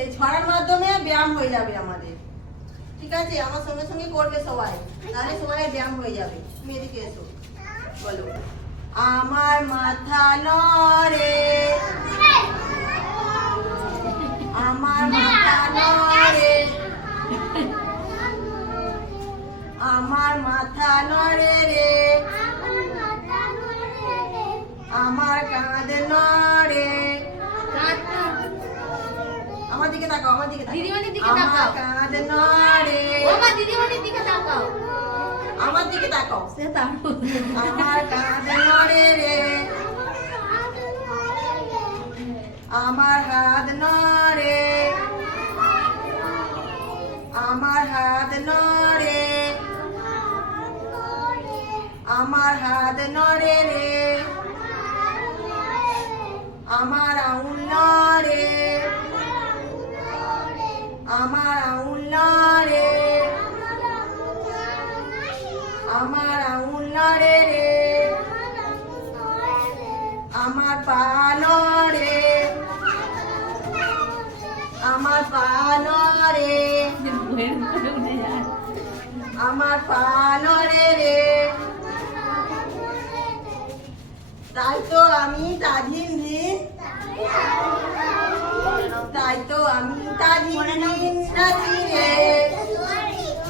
সেই ছড়ার মাধ্যমে ব্যায়াম হয়ে যাবে আমাদের। ঠিক আছে? আমার সঙ্গে সঙ্গে করবে সবাই। তাহলে সবাই ব্যায়াম হয়ে যাবে। তুমি এদিকে এসো। বলো। আমার মাথা নড়ে। আমার মাথা নড়ে। আমার মাথা নড়ে রে। আমার কাঁধ নড়ে। তাকাও আমার দিকে দিদিমণির দিকে তাকাও। কাঁধ নড়ে। ও মা দিদিমণির দিকে তাকাও। আমার দিকে তাকাও। সে তাকাও আমার কাঁধ নড়ে রে। আমার হাত নড়ে। আমার হাত নড়ে। আমার হাত নড়ে রে। আমার আঙুল নড়ে। আমার আমার আঙুল নড়ে রে। আমার পা নড়ে। আমার পা নড়ে। বইয়ের উপরে উঠে যায় আমার পা নড়ে রে। তাই তো আমি তাজিম দিন তাই তো আমি তাজিম দিন নাচি রে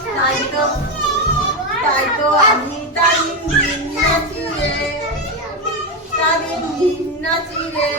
তাই তো তাই তো আমি তাজিম দিন নাচি রে দিন নাচি রে